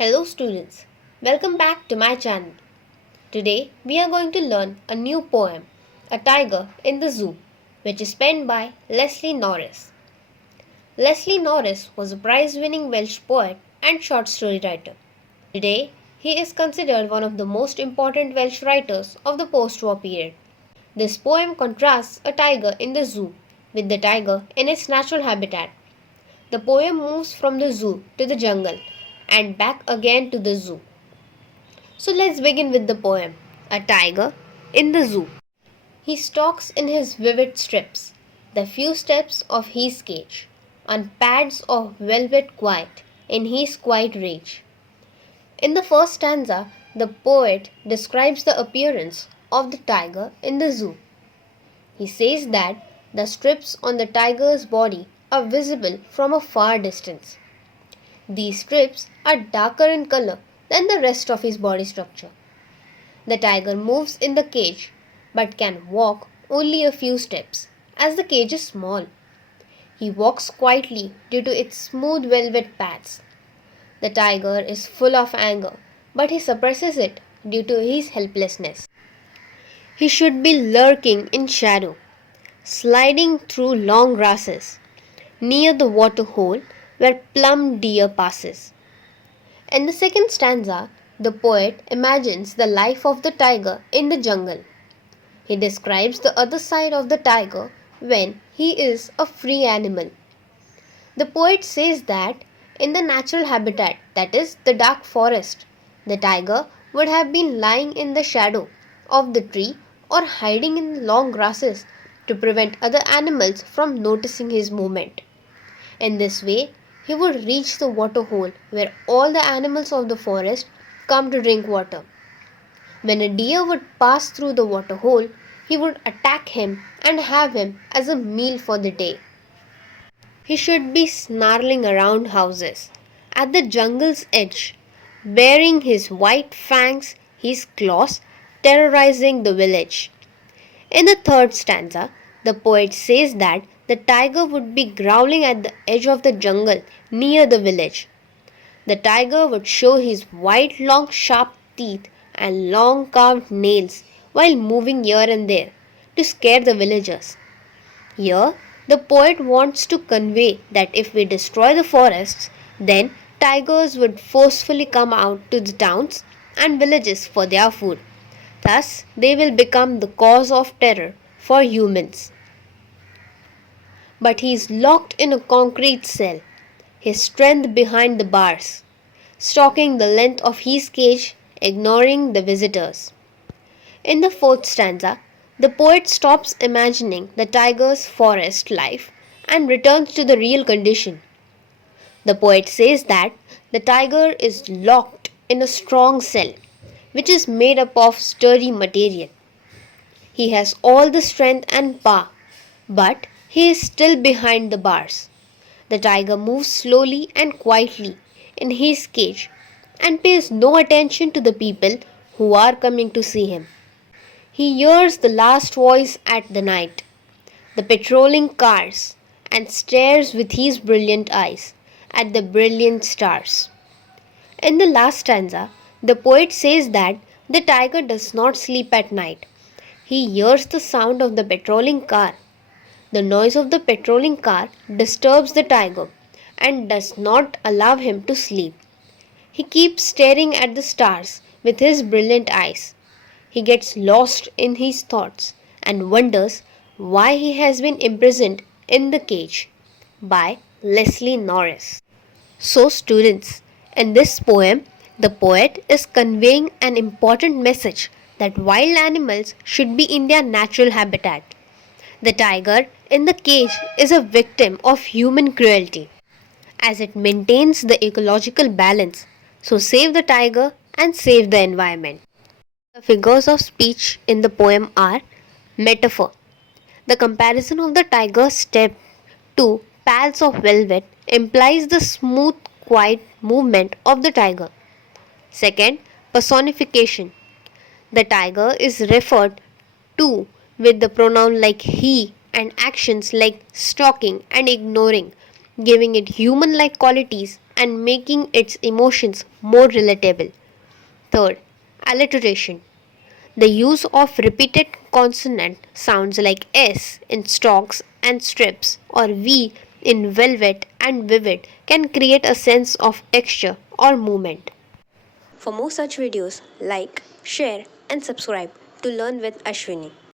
Hello students, welcome back to my channel. Today we are going to learn a new poem, A Tiger in the Zoo, which is penned by Leslie Norris. Leslie Norris was a prize-winning Welsh poet and short story writer. Today he is considered one of the most important Welsh writers of the post-war period. This poem contrasts a tiger in the zoo with the tiger in its natural habitat. The poem moves from the zoo to the jungle and back again to the zoo. So let's begin with the poem, A Tiger in the Zoo. He stalks in his vivid strips, the few steps of his cage, on pads of velvet quiet, in his quiet rage. In the first stanza, the poet describes the appearance of the tiger in the zoo. He says that the strips on the tiger's body are visible from a far distance. These strips are darker in color than the rest of his body structure. The tiger moves in the cage but can walk only a few steps as the cage is small. He walks quietly due to its smooth velvet pads. The tiger is full of anger but he suppresses it due to his helplessness. He should be lurking in shadow, sliding through long grasses, near the water hole where plump deer passes. In the second stanza, the poet imagines the life of the tiger in the jungle. He describes the other side of the tiger when he is a free animal. The poet says that in the natural habitat, that is, the dark forest, the tiger would have been lying in the shadow of the tree or hiding in the long grasses to prevent other animals from noticing his movement. In this way, he would reach the water hole where all the animals of the forest come to drink water. When a deer would pass through the water hole, he would attack him and have him as a meal for the day. He should be snarling around houses, at the jungle's edge, baring his white fangs, his claws, terrorizing the village. In the third stanza, the poet says that the tiger would be growling at the edge of the jungle near the village. The tiger would show his white, long, sharp teeth and long carved nails while moving here and there to scare the villagers. Here, the poet wants to convey that if we destroy the forests, then tigers would forcefully come out to the towns and villages for their food. Thus, they will become the cause of terror for humans. But he is locked in a concrete cell, his strength behind the bars, stalking the length of his cage, ignoring the visitors. In the fourth stanza, the poet stops imagining the tiger's forest life and returns to the real condition. The poet says that the tiger is locked in a strong cell, which is made up of sturdy material. He has all the strength and power, but he is still behind the bars. The tiger moves slowly and quietly in his cage and pays no attention to the people who are coming to see him. He hears the last voice at the night, the patrolling cars, and stares with his brilliant eyes at the brilliant stars. In the last stanza, the poet says that the tiger does not sleep at night. He hears the sound of the patrolling car. The noise of the patrolling car disturbs the tiger and does not allow him to sleep. He keeps staring at the stars with his brilliant eyes. He gets lost in his thoughts and wonders why he has been imprisoned in the cage. By Leslie Norris. So students, in this poem, the poet is conveying an important message that wild animals should be in their natural habitat. The tiger in the cage is a victim of human cruelty as it maintains the ecological balance. So save the tiger and save the environment. The figures of speech in the poem are metaphor. The comparison of the tiger's step to pads of velvet implies the smooth, quiet movement of the tiger. Second, personification. The tiger is referred to with the pronoun like he and actions like stalking and ignoring giving it human like qualities and making its emotions more relatable. Third, alliteration. The use of repeated consonant sounds like S in stocks and strips or V in velvet and vivid can create a sense of texture or movement. For more such videos, like, share, and subscribe to Learn with Ashwini.